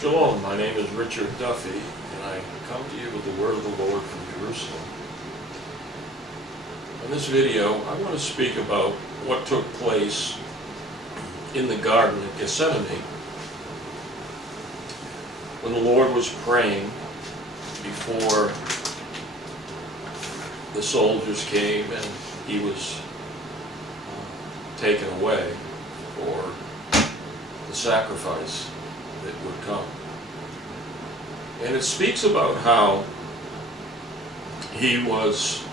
Shalom, my name is Richard Duffy, and I come to you with the word of the Lord from Jerusalem. In this video, I want to speak about what took place in the Garden of Gethsemane when the Lord was praying before the soldiers came and he was taken away for the sacrifice that would come. And it speaks about how he was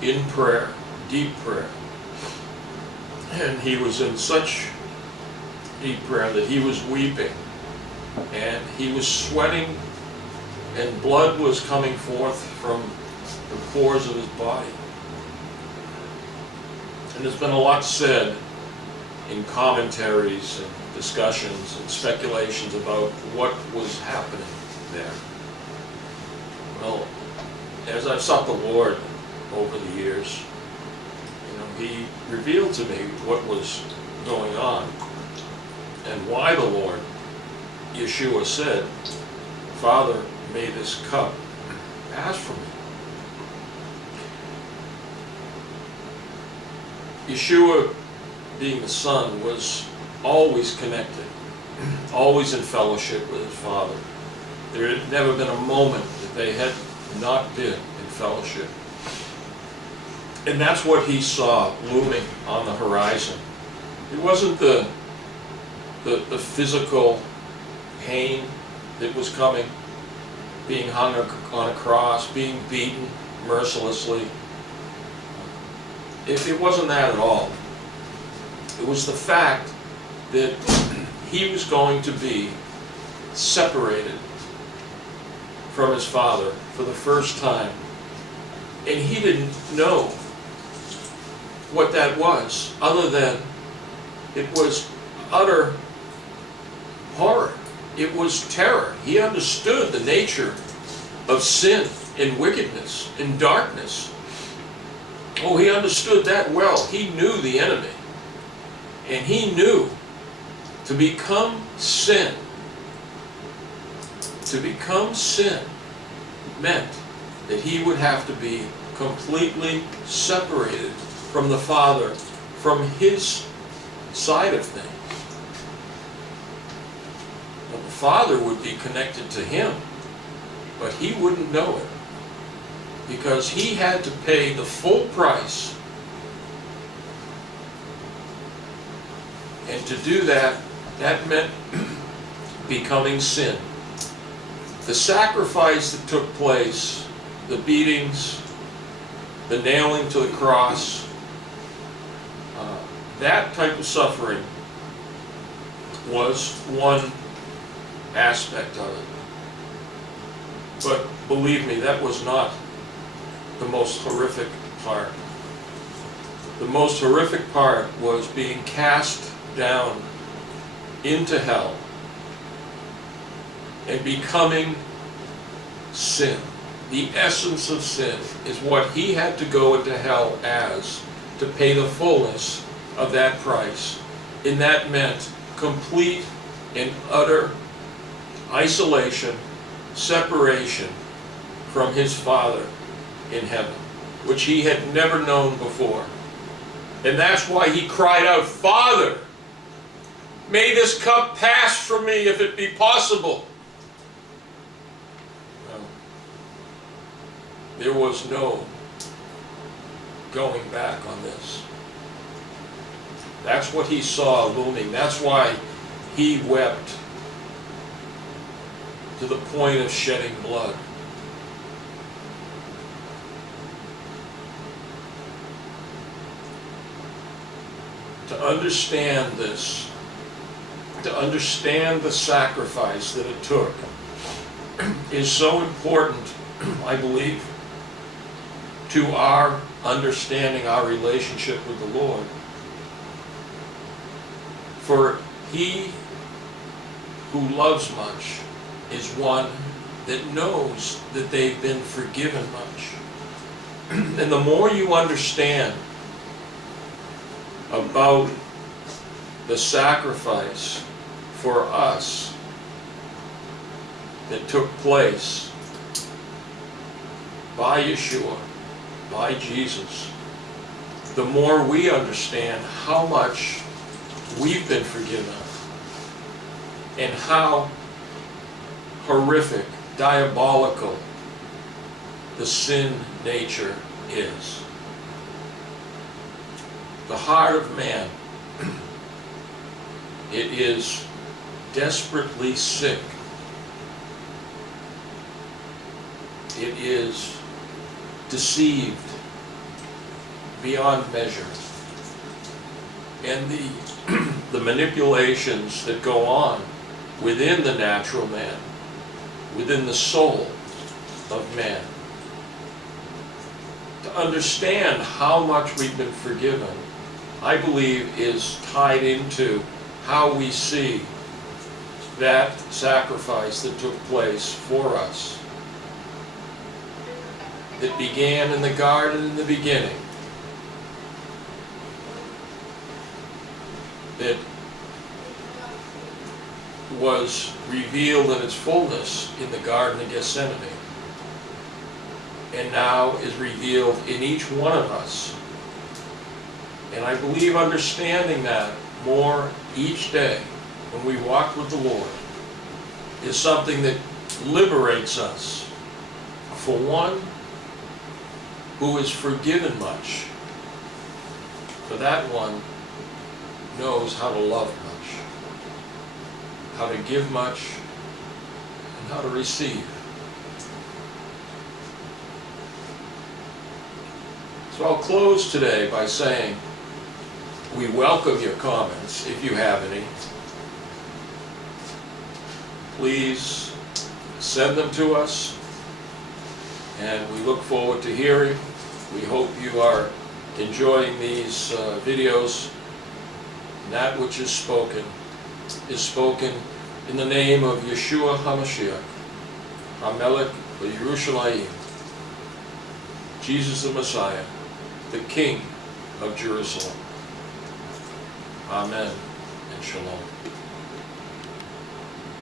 in prayer, deep prayer, and he was in such deep prayer that he was weeping and he was sweating and blood was coming forth from the pores of his body. And there's been a lot said in commentaries and discussions and speculations about what was happening there. Well, as I've sought the Lord over the years, he revealed to me what was going on and why the Lord, Yeshua, said, "Father, may this cup pass from me." Yeshua, being the Son, was always connected, always in fellowship with his Father. There had never been a moment that they had not been in fellowship. And that's what he saw looming on the horizon. It wasn't the physical pain that was coming, being hung on a cross, being beaten mercilessly. It wasn't that at all. It was the fact that he was going to be separated from his Father for the first time. And he didn't know what that was, other than it was utter horror. It was terror. He understood the nature of sin and wickedness and darkness. Oh, he understood that well. He knew the enemy. And he knew to become sin meant that he would have to be completely separated from the Father, from his side of things. But the Father would be connected to him, but he wouldn't know it, because he had to pay the full price. And to do that, that meant becoming sin. The sacrifice that took place, the beatings, the nailing to the cross, that type of suffering was one aspect of it. But believe me, that was not the most horrific part. The most horrific part was being cast down into hell and becoming sin. The essence of sin is what he had to go into hell as, to pay the fullness of that price. And that meant complete and utter isolation, separation from his Father in heaven, which he had never known before. And that's why he cried out, "Father, may this cup pass from me if it be possible." Well, there was no going back on this. That's what he saw looming. That's why he wept to the point of shedding blood. To understand this, to understand the sacrifice that it took, is so important, I believe, to our understanding our relationship with the Lord. For he who loves much is one that knows that they've been forgiven much. And the more you understand about the sacrifice for us that took place by Yeshua, by Jesus, the more we understand how much we've been forgiven and how horrific, diabolical the sin nature is. The heart of man, it is desperately sick. It is deceived beyond measure. And the manipulations that go on within the natural man, within the soul of man, to understand how much we've been forgiven, I believe is tied into how we see that sacrifice that took place for us, that began in the garden in the beginning, that was revealed in its fullness in the Garden of Gethsemane, and now is revealed in each one of us. And I believe understanding that more each day when we walk with the Lord is something that liberates us. For one who is forgiven much, for that one knows how to love much, how to give much, and how to receive. So I'll close today by saying we welcome your comments, if you have any. Please send them to us, and we look forward to hearing. We hope you are enjoying these videos. That which is spoken in the name of Yeshua HaMashiach, HaMelech Yerushalayim, Jesus the Messiah, the King of Jerusalem. Amen and Shalom.